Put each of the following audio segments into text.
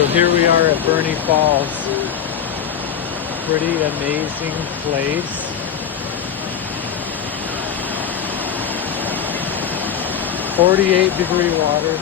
So here we are at Burney Falls. Pretty amazing place. "48-degree water."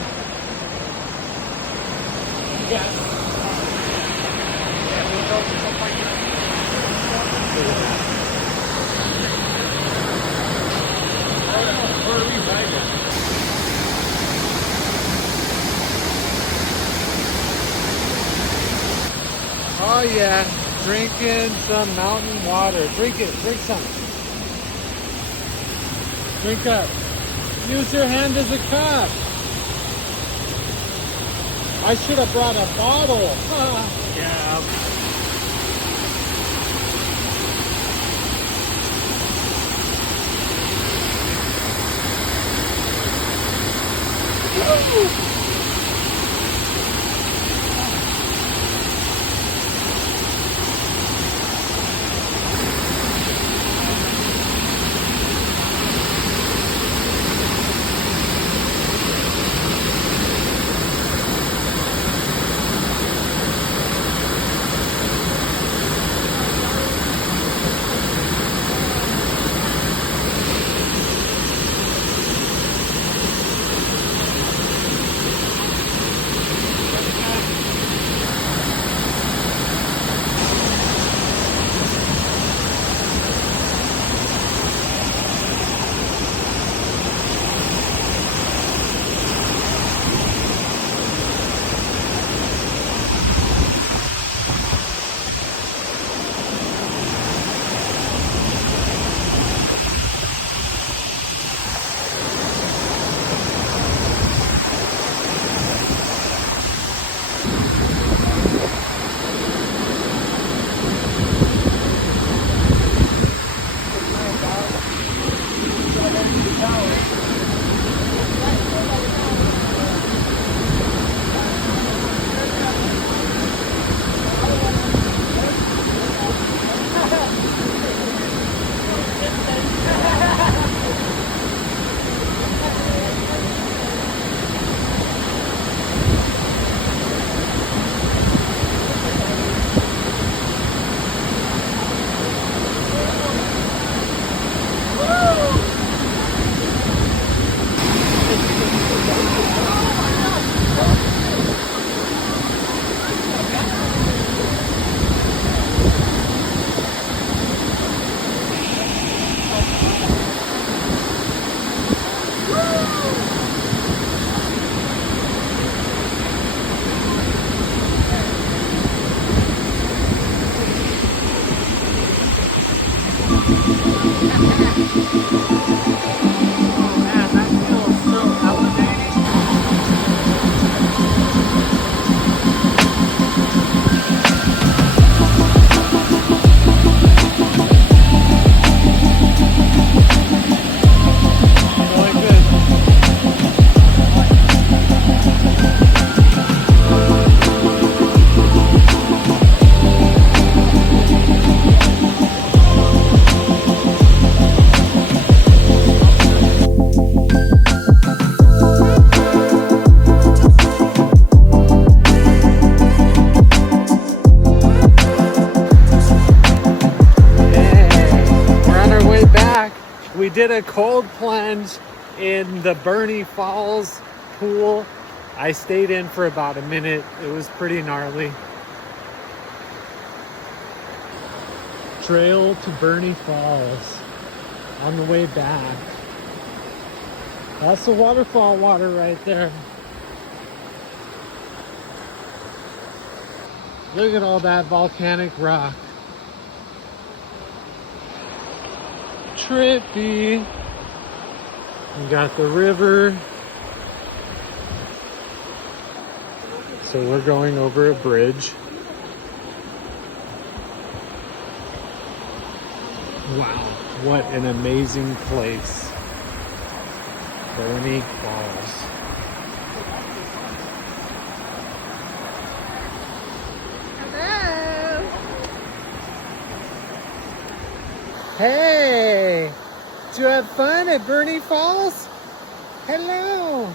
Oh yeah, drinking some mountain water. Drink it, drink some. Drink up. Use your hand as a cup. I should have brought a bottle. Yeah. We did a cold plunge in the Burney Falls pool. I stayed in for about a minute. It was pretty gnarly. Trail to Burney Falls on the way back. That's the waterfall water right there. Look at all that volcanic rock. Trippy. You got the river. So we're going over a bridge. Wow, what an amazing place. Burney Falls. Hello. Hey, did you have fun at Burney Falls? Hello.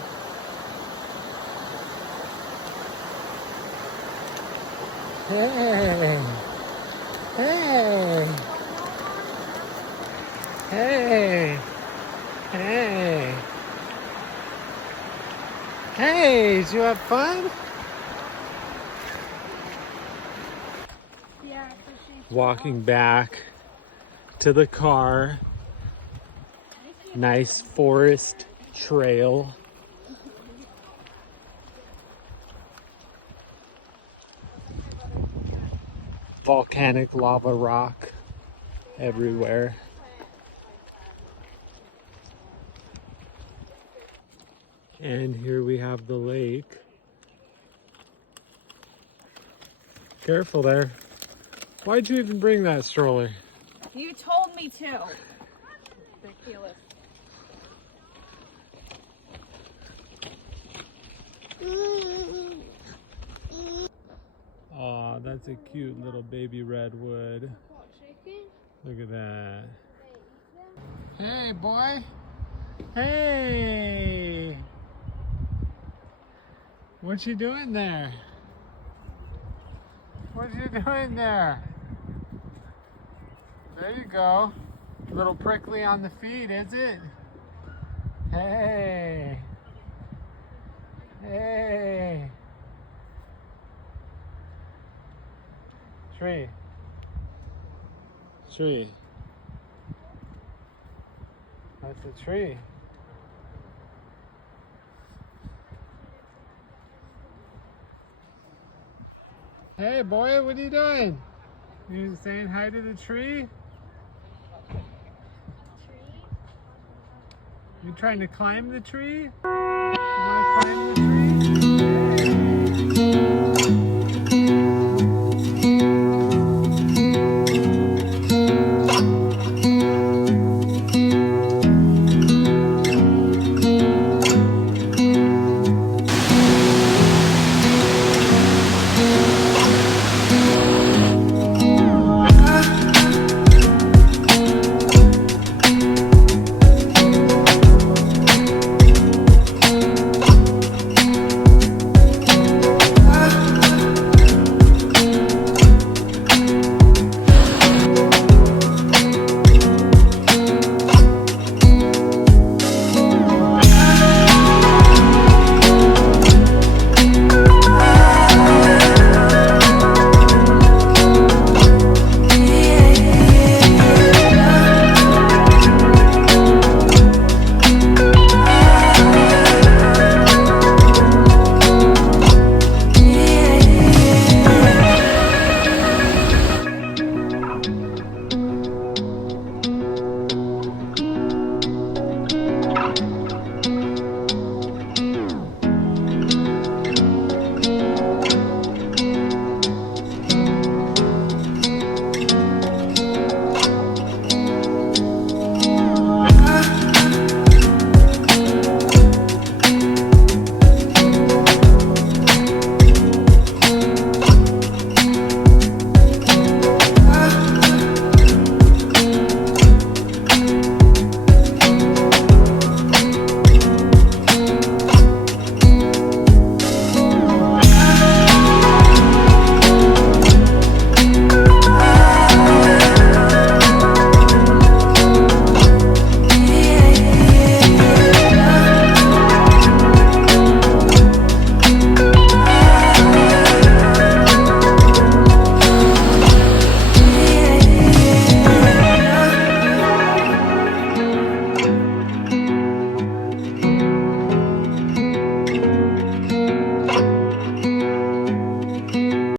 Hey. Hey. Hey. Hey. Hey, did you have fun? Yeah, Walking back to the car. Nice forest trail. Volcanic lava rock everywhere. And here we have the lake. Careful there. Why'd you even bring that stroller? You told me to. Ridiculous. Aw, that's a cute little baby redwood. Look at that. Hey, boy. Hey. What you doing there? What you doing there? There you go. A little prickly on the feet, is it? Hey. Hey. Tree. Tree. That's a tree. Hey boy, what are you doing? You saying hi to the tree? You trying to climb the tree? You want to climb the tree?